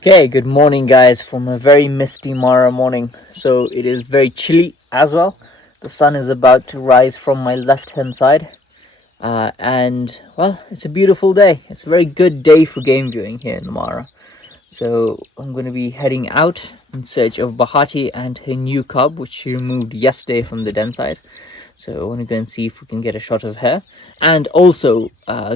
Okay, good morning, guys, from a very misty Mara morning. So it is very chilly as well. The sun is about to rise from my left hand side, and well, it's a beautiful day. It's a very good day for game viewing here in the Mara. So I'm going to be heading out in search of Bahati and her new cub, which she removed yesterday from the den side. So I want to go and see if we can get a shot of her, and also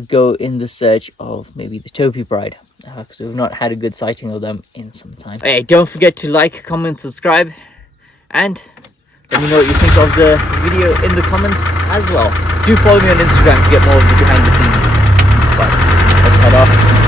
go in the search of maybe the Topi Pride, because we've not had a good sighting of them in some time. Hey, don't forget to like, comment, subscribe, and let me know what you think of the video in the comments as well. Do follow me on Instagram to get more of the behind the scenes. But let's head off.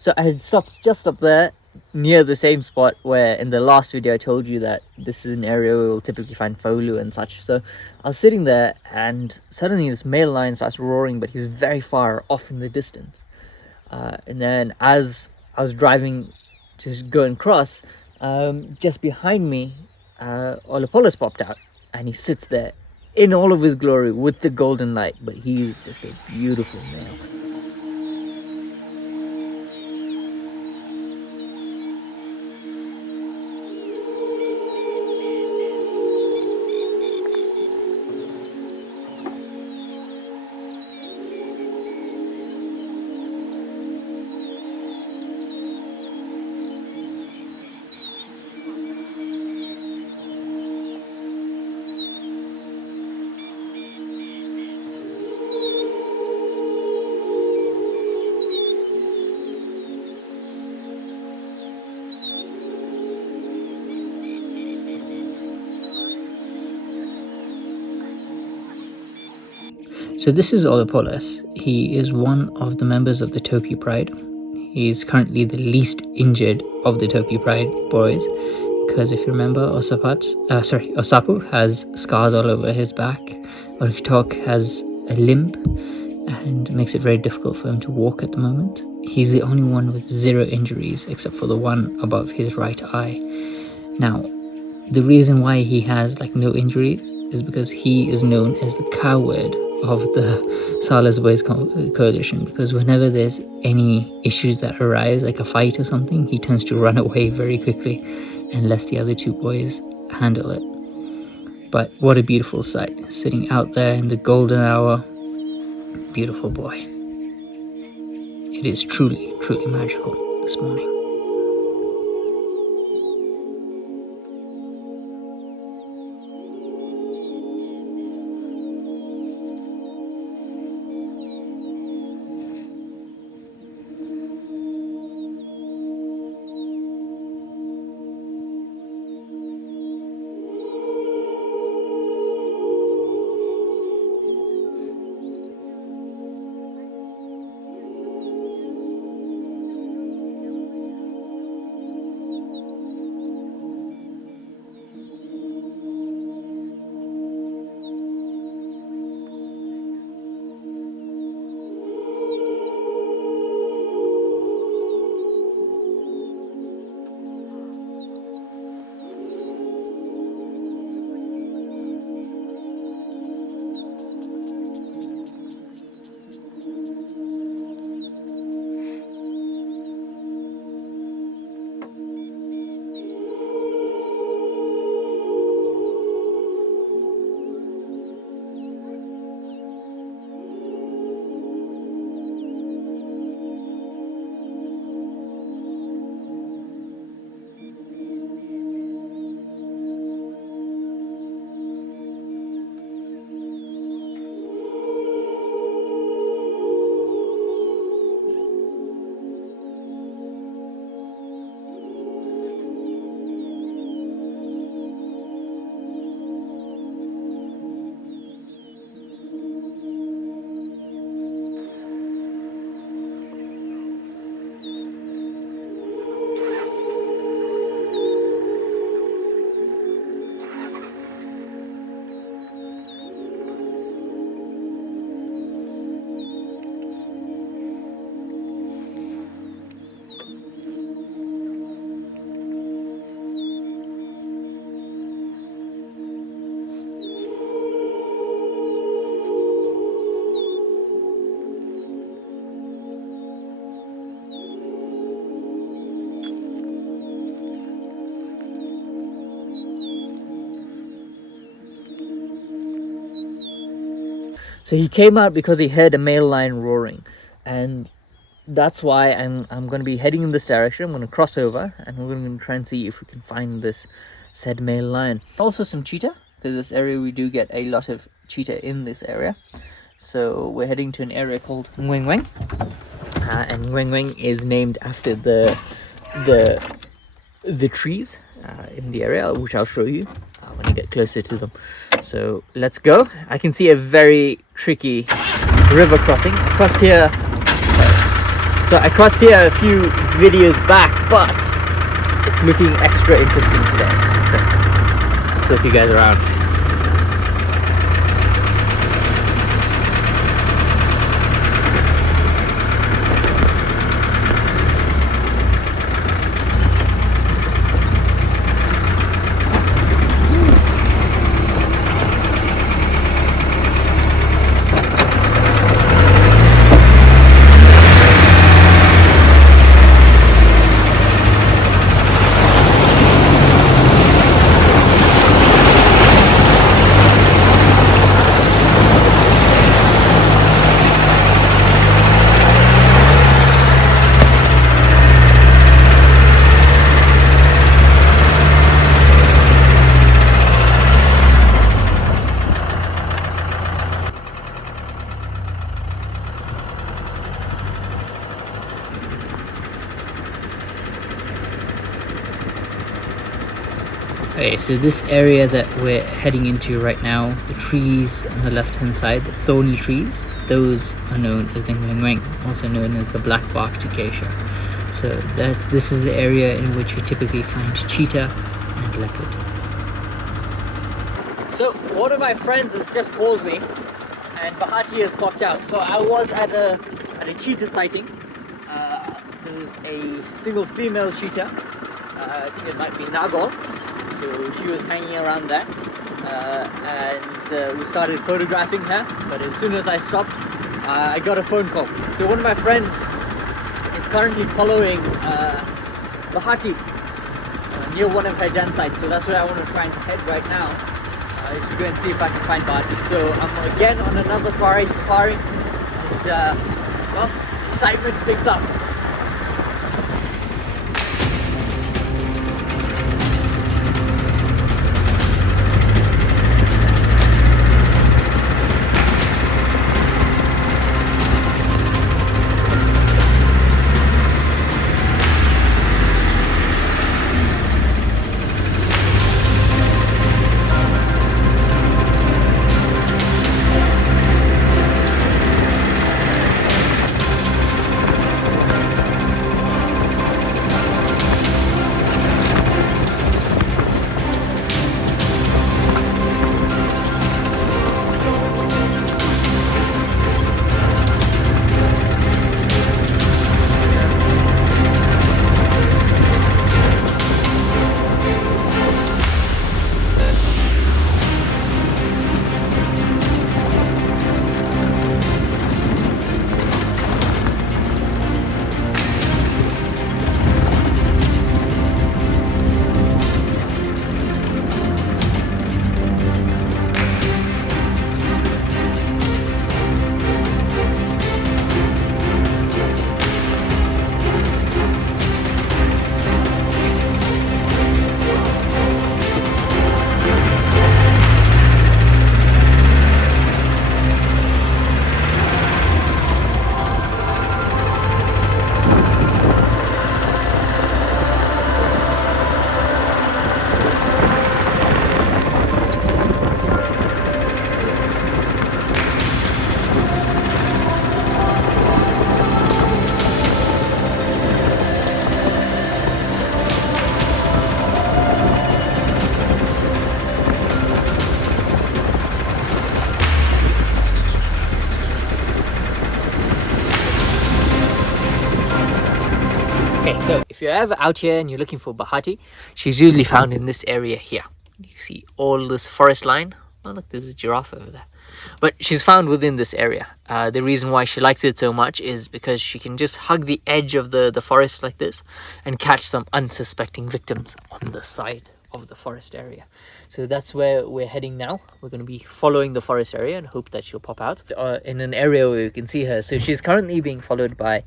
So I had stopped just up there near the same spot where in the last video I told you that this is an area where we'll typically find folu and such. So I was sitting there and suddenly this male lion starts roaring, but he's very far off in the distance. And then as I was driving to go and cross, just behind me, Olepolos popped out, and he sits there in all of his glory with the golden light, but he's just a beautiful male. So this is Olepolos. He is one of the members of the Topi Pride. He's currently the least injured of the Topi Pride boys, because if you remember, Osapu has scars all over his back. Orikitok has a limp and makes it very difficult for him to walk at the moment. He's the only one with 0 injuries except for the one above his right eye. Now, the reason why he has no injuries is because he is known as the coward of the Salas Boys Coalition, because whenever there's any issues that arise, like a fight or something, he tends to run away very quickly unless the other 2 boys handle it. But what a beautiful sight, sitting out there in the golden hour. Beautiful boy. It is truly, truly magical this morning. So he came out because he heard a male lion roaring, and that's why I'm going to be heading in this direction. I'm going to cross over, and we're going to try and see if we can find this said male lion. Also some cheetah, because this area we do get a lot of cheetah in this area. So we're heading to an area called Nguyen Nguyen, and Nguyen Nguyen is named after the trees in the area, which I'll show you when I get closer to them. So let's go. I can see a very tricky river crossing. I crossed here. So I crossed here a few videos back, but it's looking extra interesting today. So let's look you guys around. Okay, so this area that we're heading into right now, the trees on the left hand side, the thorny trees, those are known as the Nguyen Nguyen, also known as the black barked acacia. So this is the area in which you typically find cheetah and leopard. So one of my friends has just called me, and Bahati has popped out. So I was at a cheetah sighting. There was a single female cheetah. I think it might be Nagol. So she was hanging around there, and we started photographing her. But as soon as I stopped, I got a phone call. So one of my friends is currently following Bahati near one of her den sites. So that's where I want to try and head right now. To go and see if I can find Bahati. So I'm again on another Maasai Safari, and well, excitement picks up. Okay, so if you're ever out here and you're looking for Bahati, she's usually found in this area here. You see all this forest line. Oh look, there's a giraffe over there. But she's found within this area. The reason why she likes it so much is because she can just hug the edge of the forest like this and catch some unsuspecting victims on the side of the forest area. So that's where we're heading now. We're going to be following the forest area and hope that she'll pop out in an area where you can see her. So she's currently being followed by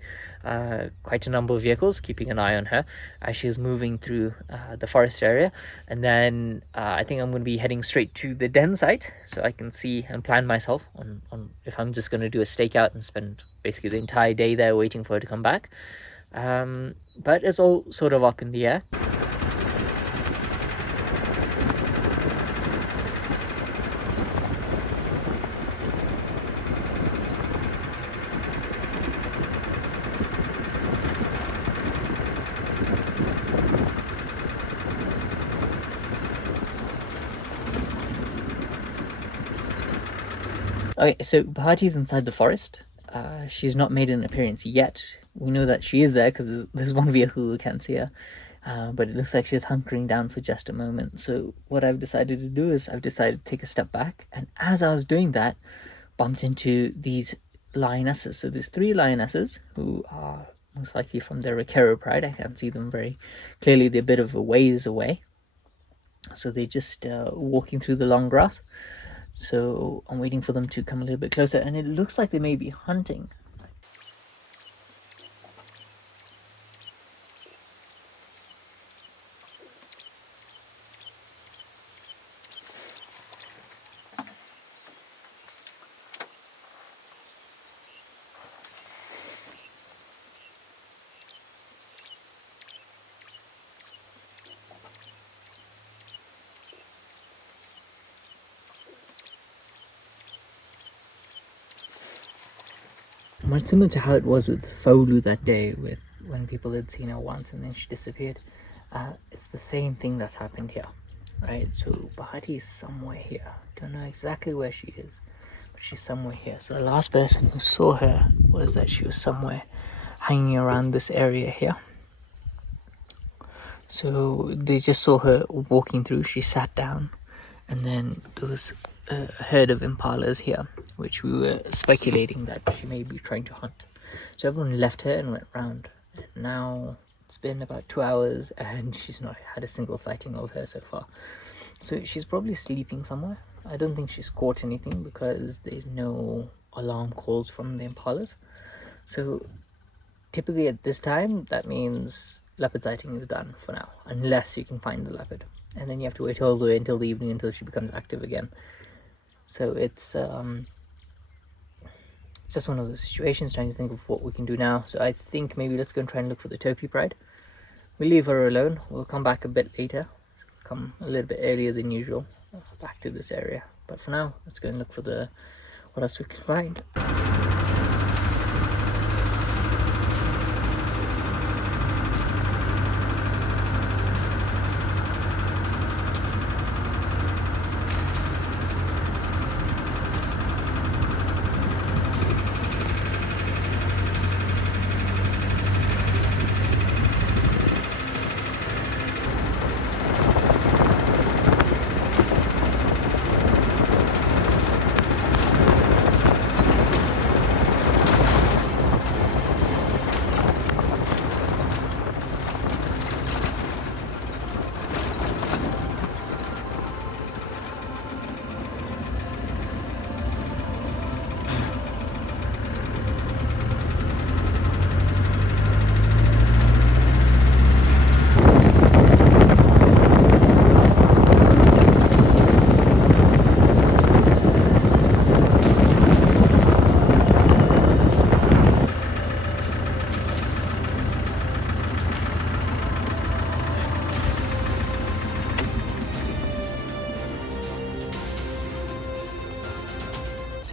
quite a number of vehicles, keeping an eye on her as she's moving through the forest area. And then I think I'm going to be heading straight to the den site so I can see and plan myself on if I'm just going to do a stakeout and spend basically the entire day there waiting for her to come back. But it's all sort of up in the air. Okay, so Bahati's inside the forest. She's not made an appearance yet. We know that she is there because there's one vehicle we can't see her. But it looks like she's hunkering down for just a moment. So what I've decided to do is I've decided to take a step back. And as I was doing that, bumped into these lionesses. So there's 3 lionesses who are most likely from the Recaro pride. I can't see them very clearly. They're a bit of a ways away. So they're just walking through the long grass. So I'm waiting for them to come a little bit closer, and it looks like they may be hunting. Much similar to how it was with Folu that day, with when people had seen her once and then she disappeared. It's the same thing that's happened here, right? So Bahati is somewhere here. Don't know exactly where she is, but she's somewhere here. So the last person who saw her was that she was somewhere hanging around this area here. So they just saw her walking through. She sat down, and then there was a herd of impalas here, which we were speculating that she may be trying to hunt. So everyone left her and went round. And now it's been about 2 hours and she's not had a single sighting of her so far. So she's probably sleeping somewhere. I don't think she's caught anything because there's no alarm calls from the impalas. So typically at this time, that means leopard sighting is done for now, unless you can find the leopard. And then you have to wait all the way until the evening until she becomes active again. So it's just one of those situations, trying to think of what we can do now. So I think maybe let's go and try and look for the Topi pride. We'll leave her alone. We'll come back a bit later. Come a little bit earlier than usual back to this area. But for now, let's go and look for what else we can find.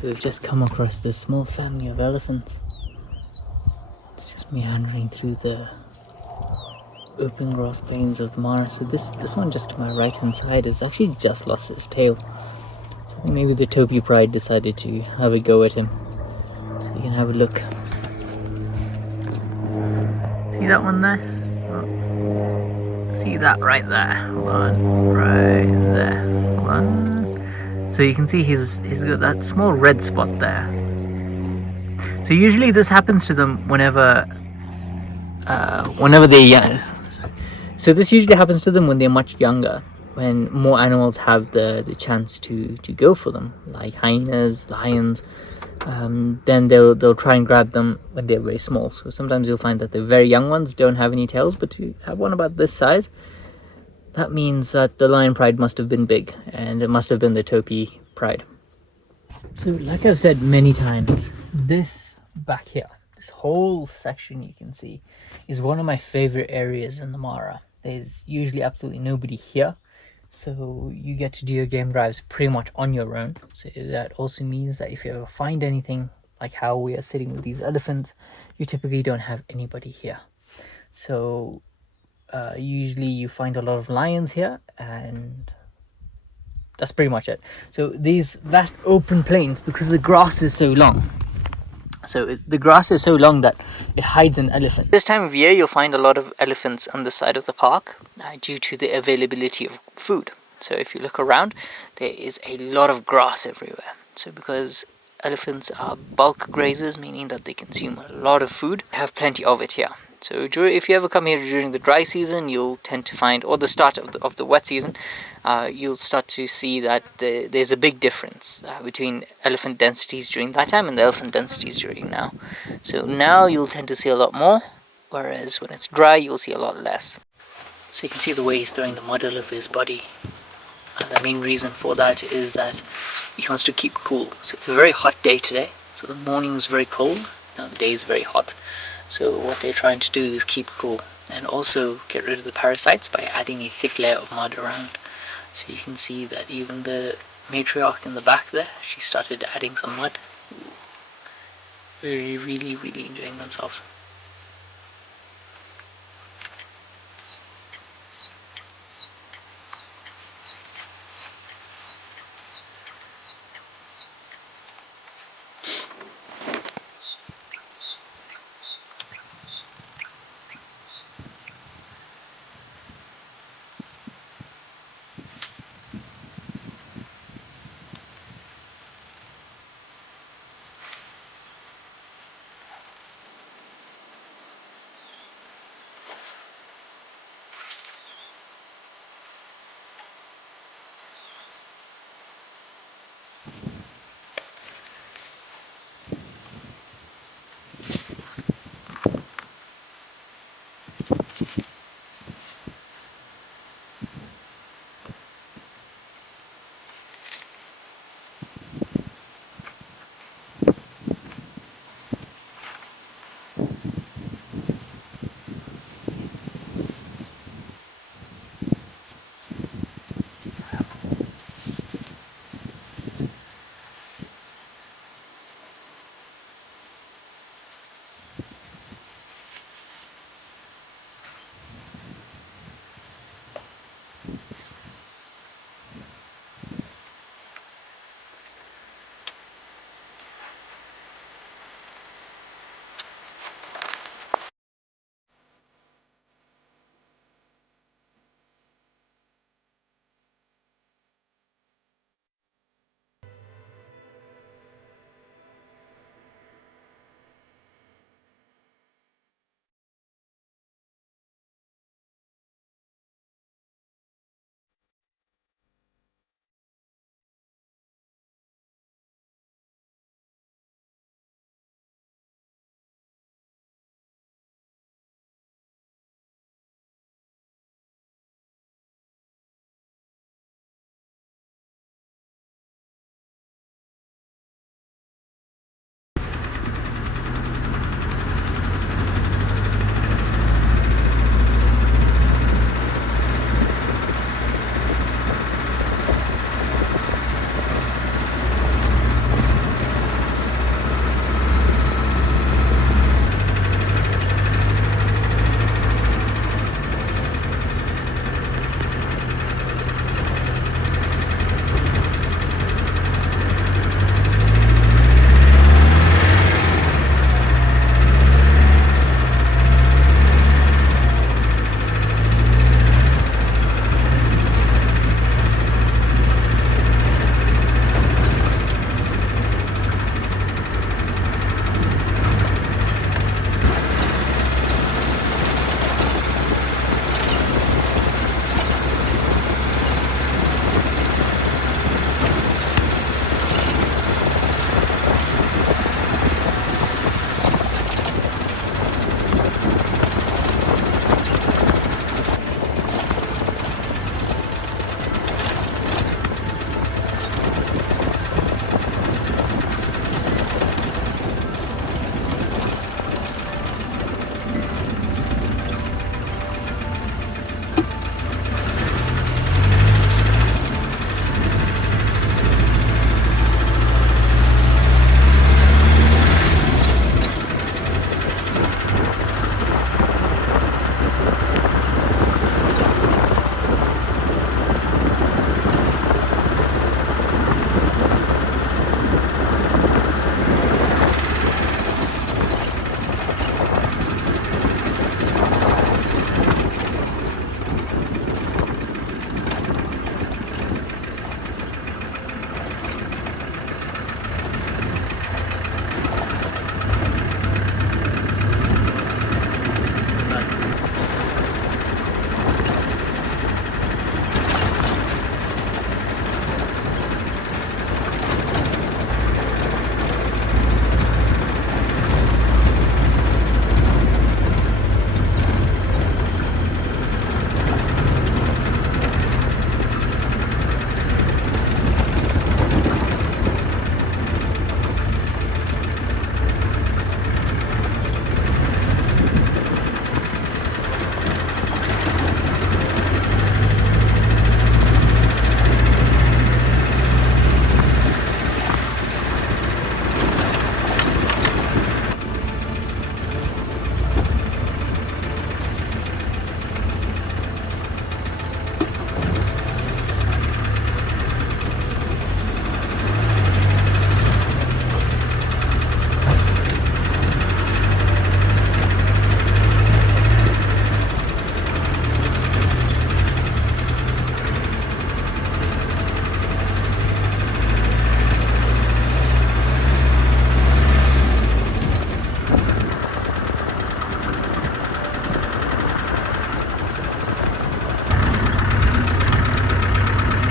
So we've just come across this small family of elephants. It's just meandering through the open grass plains of the Mara. So this one just to my right hand side has actually just lost its tail. So I think maybe the Topi pride decided to have a go at him. So you can have a look. See that one there? Oh. See that right there? Hold on, right there. Hold on. So you can see he's got that small red spot there. So usually this happens to them whenever they're young. So this usually happens to them when they're much younger. when more animals have the chance to go for them, like hyenas, lions, then they'll try and grab them when they're very small. So sometimes you'll find that the very young ones don't have any tails, but to have one about this size, that means that the lion pride must have been big, and it must have been the Topi pride. So like I've said many times, this back here, this whole section you can see, is one of my favorite areas in the Mara. There's usually absolutely nobody here, so you get to do your game drives pretty much on your own. So that also means that if you ever find anything, like how we are sitting with these elephants, you typically don't have anybody here. So usually you find a lot of lions here, and that's pretty much it. So these vast open plains, because the grass is so long, the grass is so long that it hides an elephant. This time of year you'll find a lot of elephants on the side of the park due to the availability of food. So if you look around, there is a lot of grass everywhere. So because elephants are bulk grazers, meaning that they consume a lot of food, they have plenty of it here. So if you ever come here during the dry season, you'll tend to find, or the start of the wet season, you'll start to see that there's a big difference between elephant densities during that time and the elephant densities during now. So now you'll tend to see a lot more, whereas when it's dry, you'll see a lot less. So you can see the way he's throwing the mud all over his body. And the main reason for that is that he wants to keep cool. So it's a very hot day today. So the morning is very cold, now the day is very hot. So what they're trying to do is keep cool and also get rid of the parasites by adding a thick layer of mud around. So you can see that even the matriarch in the back there, she started adding some mud. Really enjoying themselves.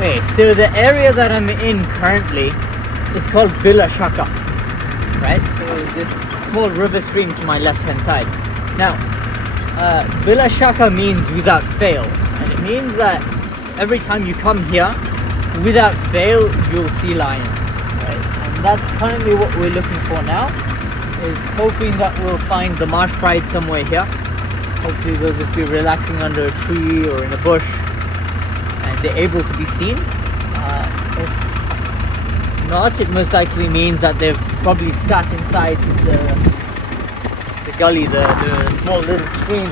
Okay, so the area that I'm in currently is called Bila Shaka, right? So this small river stream to my left hand side. Now, Bila Shaka means without fail, and it means that every time you come here, without fail, you'll see lions, right? And that's currently what we're looking for now, is hoping that we'll find the marsh pride somewhere here. Hopefully they'll just be relaxing under a tree or in a bush, and they're able to be seen. If not, it most likely means that they've probably sat inside the gully, the small little stream.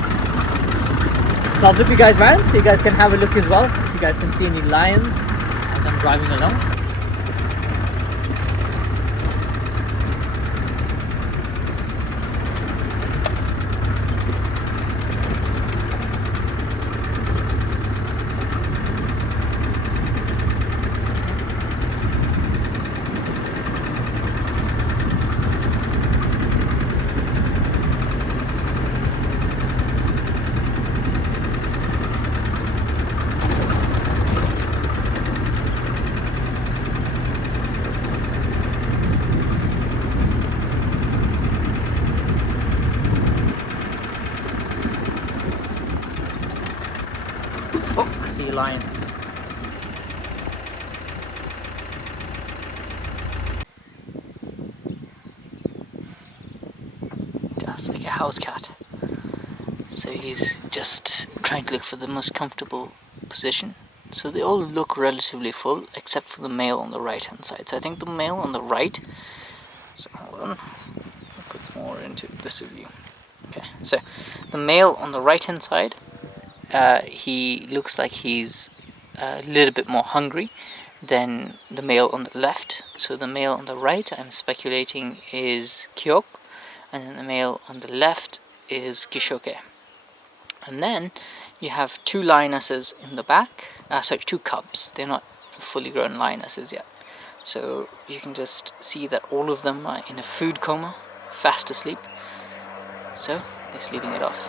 So I'll flip you guys around so you guys can have a look as well, if you guys can see any lions as I'm driving along. Oh, I see a lion. Just like a house cat. So he's just trying to look for the most comfortable position. So they all look relatively full, except for the male on the right hand side. So I think the male on the right, so hold on, I'll put more into this view. Okay, so the male on the right hand side, he looks like he's a little bit more hungry than the male on the left. So the male on the right, I'm speculating, is Kyok, and then the male on the left is Kishoke. And then you have two lionesses in the back, two cubs. They're not fully grown lionesses yet. So you can just see that all of them are in a food coma, fast asleep. So they're sleeping it off.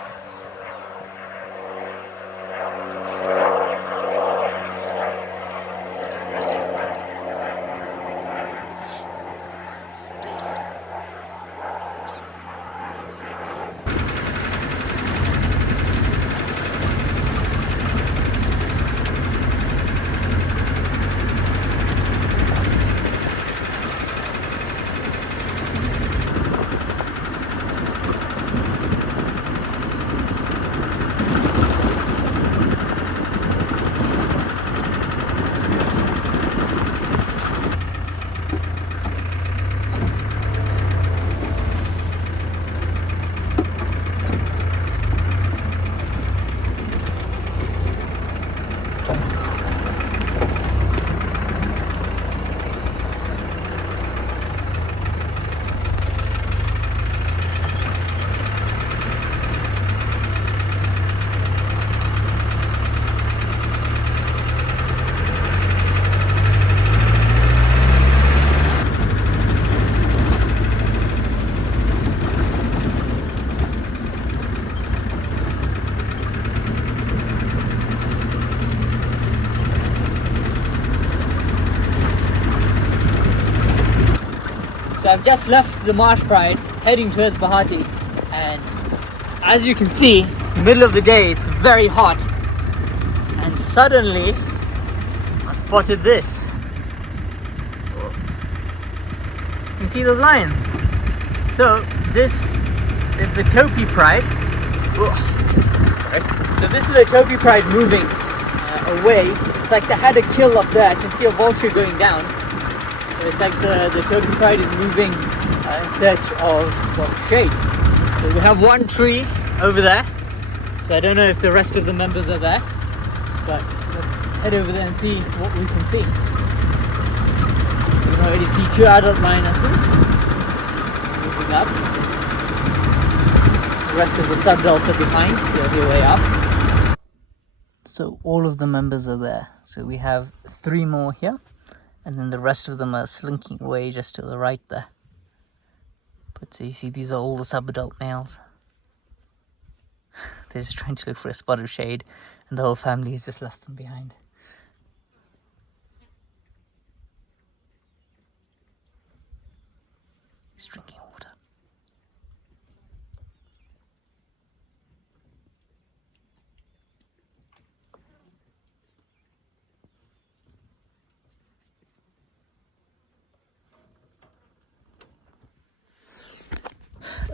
So I've just left the Marsh Pride, heading towards Bahati, and as you can see, it's the middle of the day, it's very hot, and suddenly I spotted this. You see those lions? So this is the Topi Pride. So this is the Topi Pride moving away. It's like they had a kill up there. I can see a vulture going down. So it's like the Topi Pride is moving in search of shade. So we have one tree over there. So I don't know if the rest of the members are there, but let's head over there and see what we can see. We can already see two adult lionesses moving up. The rest of the sub-adults are behind, they're their way up. So all of the members are there. So we have three more here, and then the rest of them are slinking away just to the right there. But so you see, these are all the sub-adult males. They're just trying to look for a spot of shade, and the whole family has just left them behind. He's drinking water.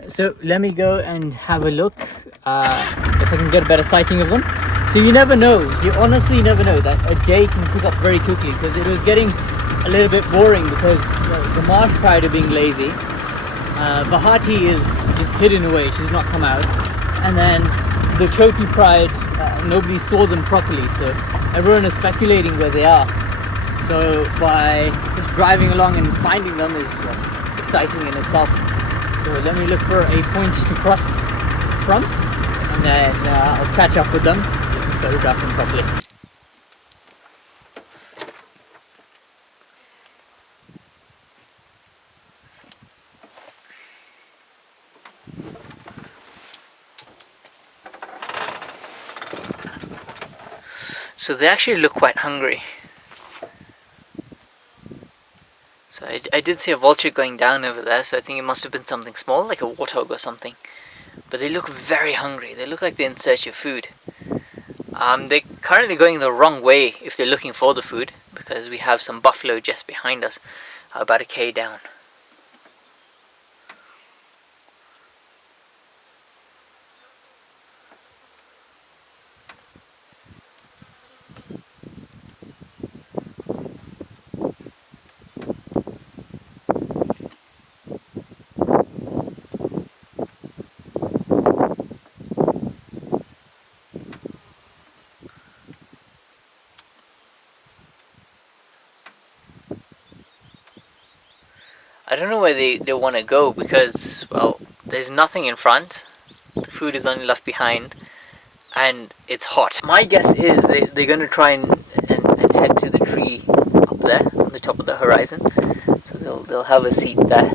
So let me go and have a look if I can get a better sighting of them. So you never know, you honestly never know that a day can pick up very quickly, because it was getting a little bit boring because the marsh pride are being lazy. Bahati is hidden away, she's not come out, and then the Chopi pride, nobody saw them properly, so everyone is speculating where they are. So by just driving along and finding them is exciting in itself. So let me look for a point to cross from, and then I'll catch up with them so we can photograph them properly. So they actually look quite hungry. So I did see a vulture going down over there, so I think it must have been something small, like a warthog or something. But they look very hungry. They look like they're in search of food. They're currently going the wrong way if they're looking for the food, because we have some buffalo just behind us, about a K down. I don't know where they want to go, because, well, there's nothing in front. The food is only left behind, and it's hot. My guess is they're going to try and head to the tree up there on the top of the horizon. So they'll have a seat there.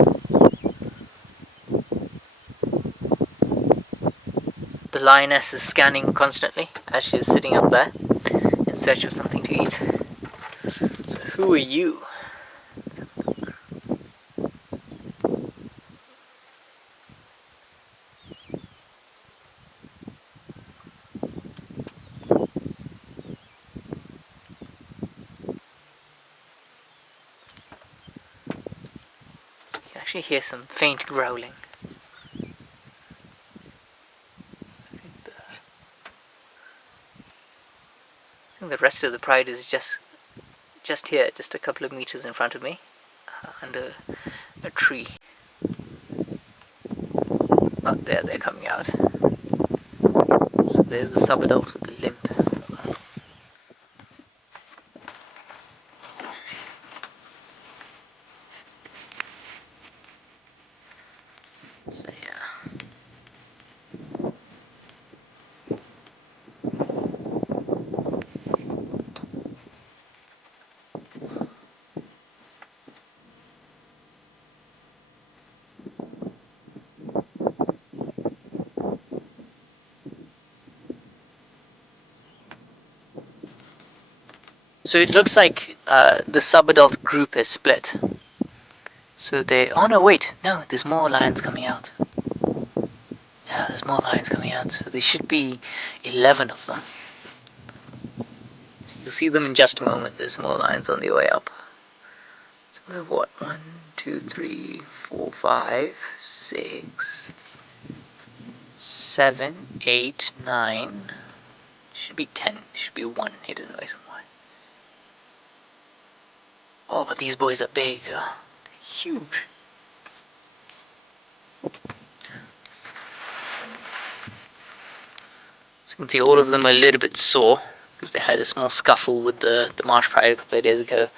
The lioness is scanning constantly as she's sitting up there in search of something to eat. So who are you? You can actually hear some faint growling. I think the rest of the pride is just here, just a couple of meters in front of me, under a tree. Oh, there, they're coming out. So there's the subadult with the limp. So yeah. So it looks like the subadult group is split. So they... Oh no, wait. No, there's more lions coming out. Yeah, there's more lions coming out. So there should be 11 of them. You'll see them in just a moment. There's more lions on the way up. So we have what? 1, 2, 3, 4, 5, 6, 7, 8, 9. Should be 10. Should be 1 hidden away somewhere. Oh, but these boys are big. Huge. So you can see all of them are a little bit sore, because they had a small scuffle with the marsh pride a couple of days ago.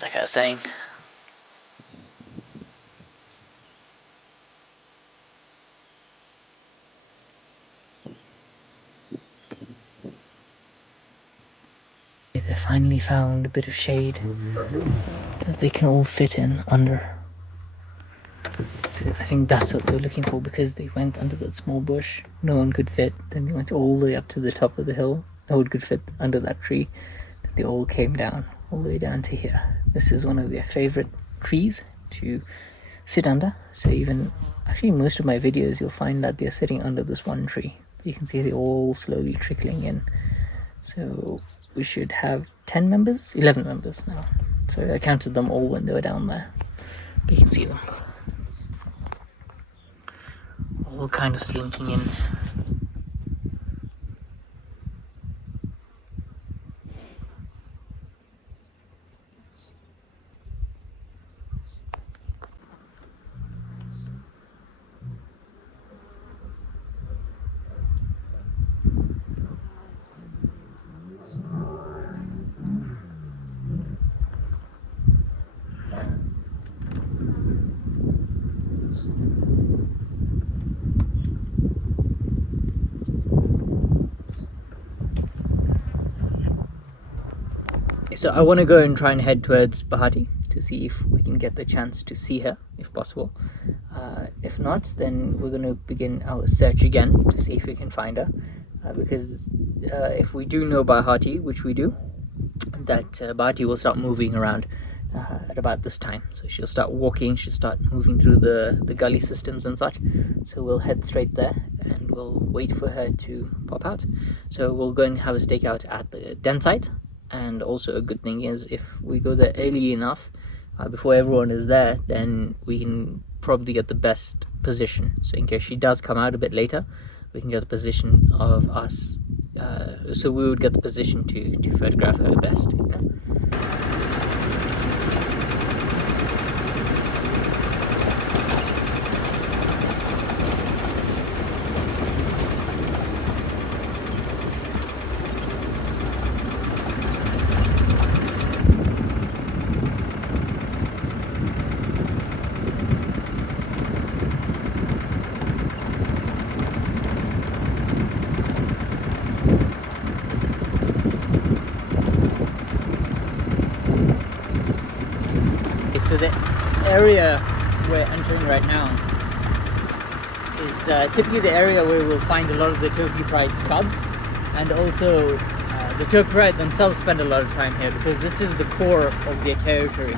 Like I was saying. They finally found a bit of shade that they can all fit in under. So I think that's what they're looking for, because they went under that small bush, no one could fit. Then they went all the way up to the top of the hill, no one could fit under that tree. Then they all came down, all the way down to here. This is one of their favorite trees to sit under. So even actually most of my videos you'll find that they're sitting under this one tree. You can see they're all slowly trickling in. So we should have 10 members, 11 members now. So I counted them all when they were down there. You can see them all kind of slinking in. So I want to go and try and head towards Bahati to see if we can get the chance to see her, if possible. If not, then we're going to begin our search again to see if we can find her. Because if we do know Bahati, which we do, that Bahati will start moving around at about this time. So she'll start walking, she'll start moving through the gully systems and such. So we'll head straight there and we'll wait for her to pop out. So we'll go and have a stakeout at the den site. And also a good thing is if we go there early enough before everyone is there, then we can probably get the best position. So in case she does come out a bit later, we can get the position of us. So we would get the position to photograph her best, you know? So the area we're entering right now is typically the area where we'll find a lot of the Turkey Pride's cubs, and also the Turkey Pride themselves spend a lot of time here because this is the core of their territory.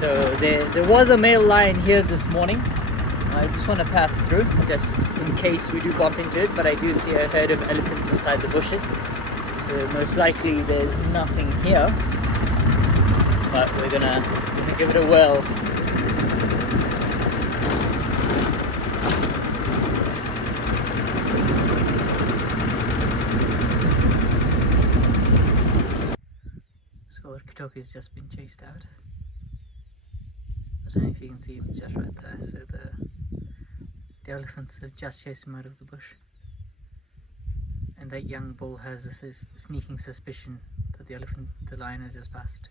So there was a male lion here this morning. I just want to pass through just in case we do bump into it, but I do see a herd of elephants inside the bushes. So most likely there's nothing here, but we're gonna give it a whirl. So Olepolos has just been chased out. I don't know if you can see him just right there. So the elephants have just chased him out of the bush. And that young bull has a sneaking suspicion that the lion has just passed.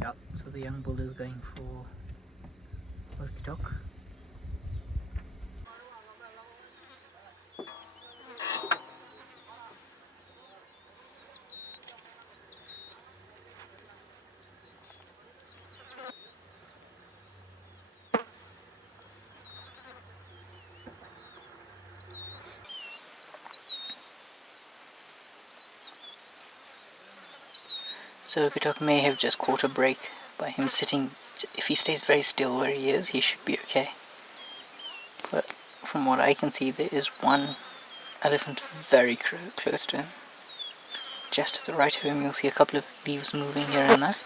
Yep, so the young bull is going for Olepolos. So Olepolos may have just caught a break by him sitting. If he stays very still where he is, he should be okay. But from what I can see, there is one elephant very close to him. Just to the right of him, you'll see a couple of leaves moving here and there.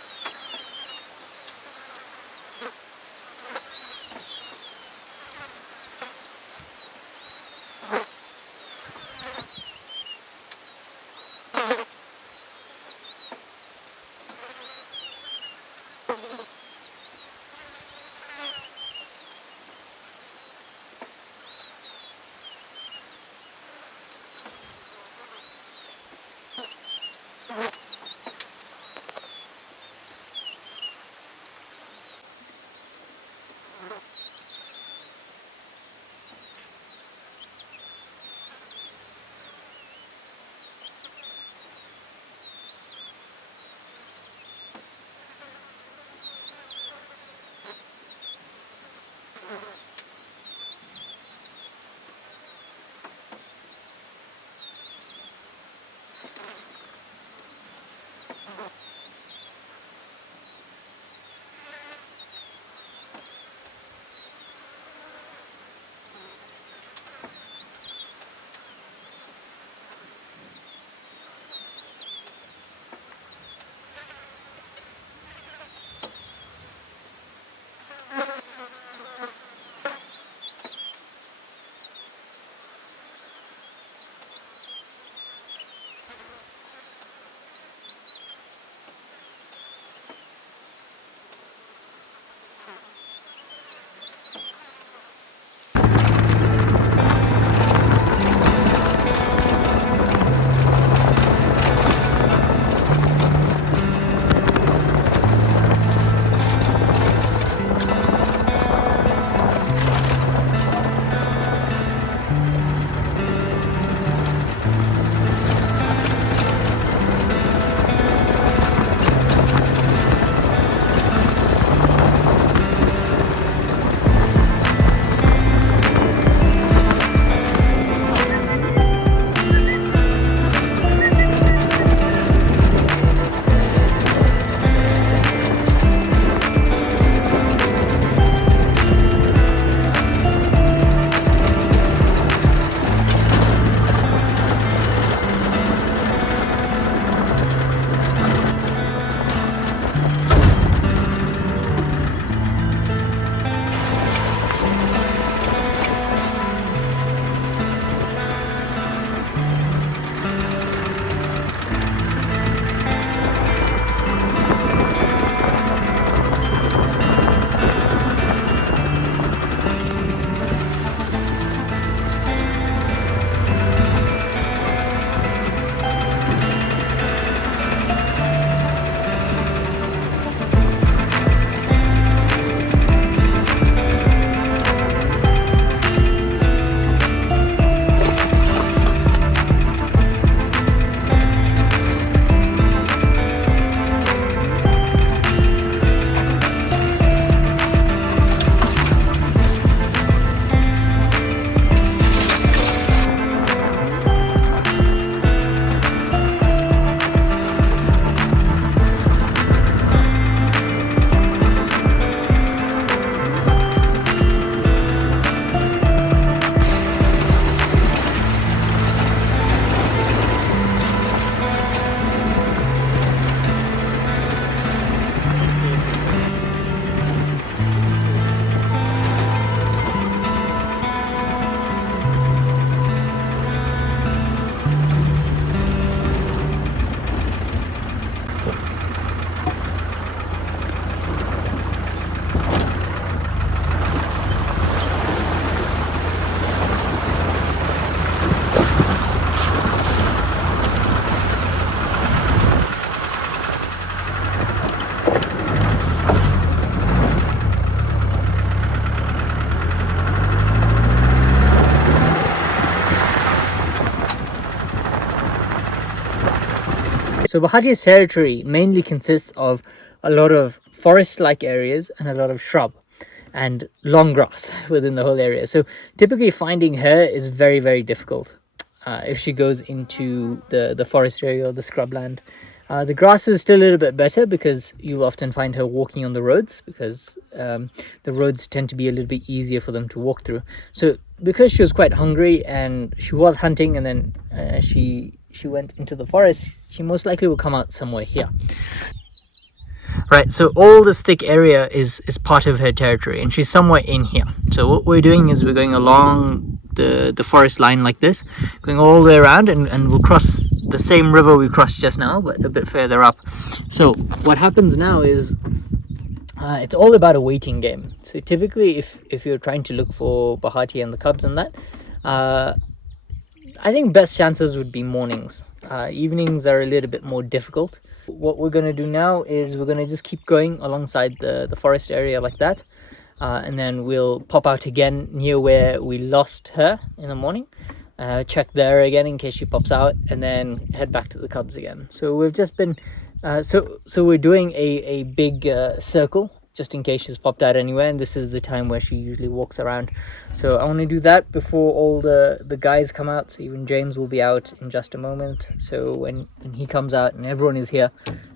So Bahati's territory mainly consists of a lot of forest-like areas and a lot of shrub and long grass within the whole area. So typically finding her is very, very difficult if she goes into the forest area or the scrubland. The grass is still a little bit better because you'll often find her walking on the roads, because the roads tend to be a little bit easier for them to walk through. So because she was quite hungry and she was hunting, and then she went into the forest, she most likely will come out somewhere here. Right, so all this thick area is part of her territory, and she's somewhere in here. So what we're doing is we're going along the forest line like this, going all the way around, and we'll cross the same river we crossed just now, but a bit further up. So what happens now is it's all about a waiting game. So typically if you're trying to look for Bahati and the cubs and that, I think best chances would be mornings. Evenings are a little bit more difficult. What we're going to do now is we're going to just keep going alongside the forest area like that, and then we'll pop out again near where we lost her in the morning, check there again in case she pops out, and then head back to the cubs again. So we've just been so we're doing a big circle just in case she's popped out anywhere, and this is the time where she usually walks around. So I want to do that before all the guys come out. So even James will be out in just a moment, so when he comes out and everyone is here,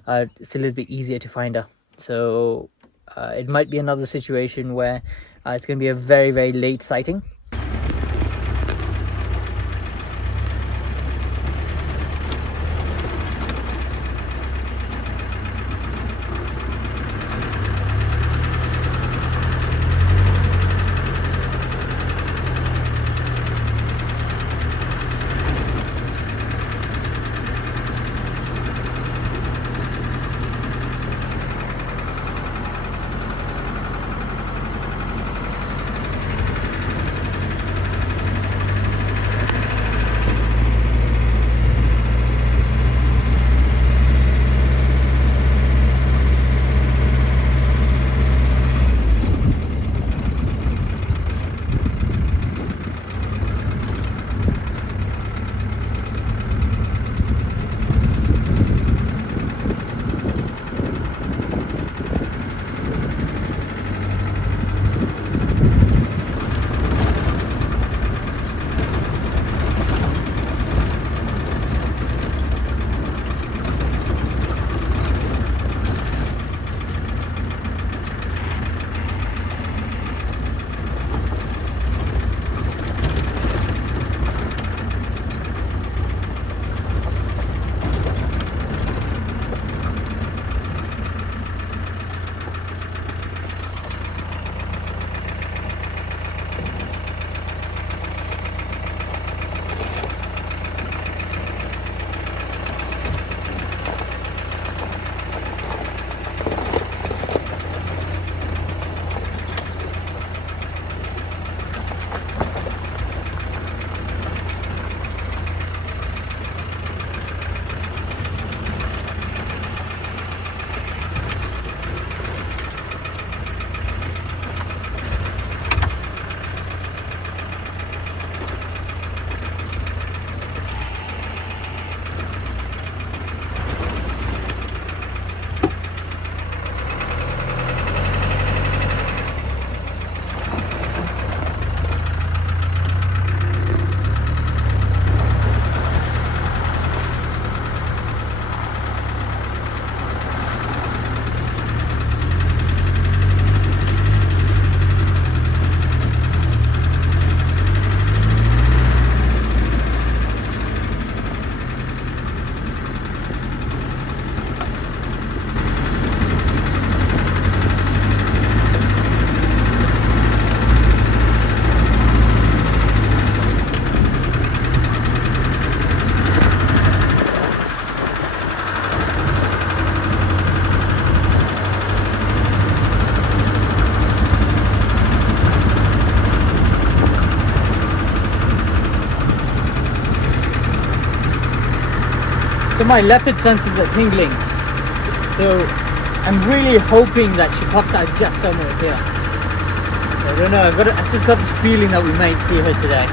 it's a little bit easier to find her. So it might be another situation where it's going to be a very, very late sighting. So my leopard senses are tingling. So I'm really hoping that she pops out just somewhere here. I don't know, I've just got this feeling that we might see her today.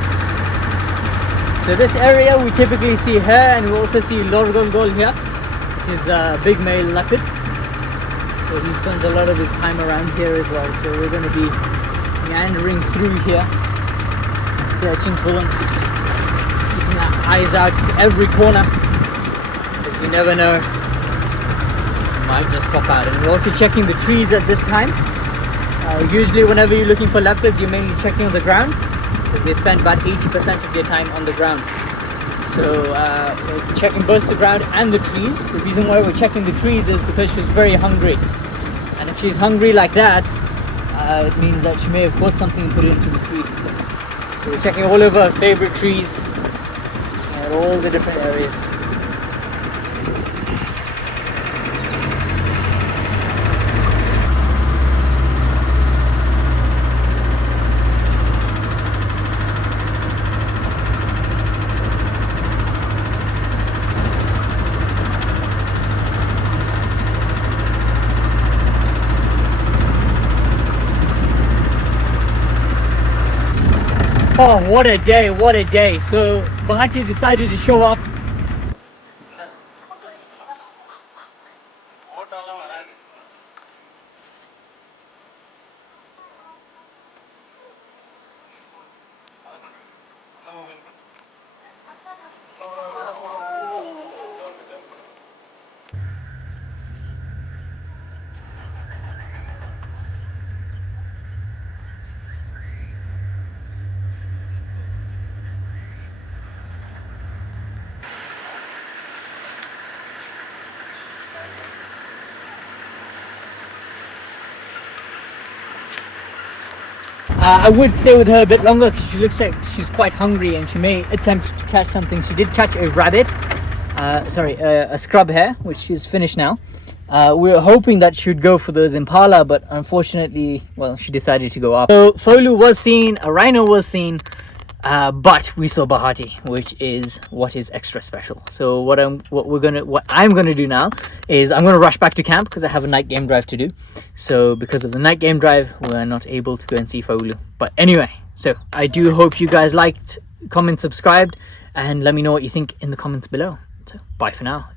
So this area we typically see her, and we also see Lorgol here. which is a big male leopard. So he spends a lot of his time around here as well. So we're going to be meandering through here, searching for them, keeping our eyes out to every corner, because you never know, they might just pop out. And we're also checking the trees at this time. Usually whenever you're looking for leopards, you're mainly checking on the ground, because they spend about 80% of their time on the ground. So we're checking both the ground and the trees. The reason why we're checking the trees is because she's very hungry, and if she's hungry like that, it means that she may have caught something and put it into the tree. So we're checking all over her favorite trees and all the different areas. Oh, what a day, what a day. So Bahati decided to show up. I would stay with her a bit longer because she looks like she's quite hungry and she may attempt to catch something. She did catch a rabbit, a scrub hare, which is finished now. We were hoping that she would go for those impala, but unfortunately, well, she decided to go up. So Folu was seen, a rhino was seen, but we saw Bahati, which is what is extra special. So what I'm gonna do now is I'm gonna rush back to camp because I have a night game drive to do. So because of the night game drive, we're not able to go and see Folu. But anyway, so I do hope you guys liked, comment, subscribed, and let me know what you think in the comments below. So bye for now.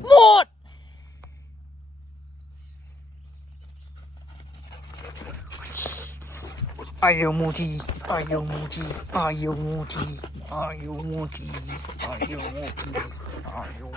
What? Are you moody? Are you moody? Are you moody? Are you moody? Are you moody? Are you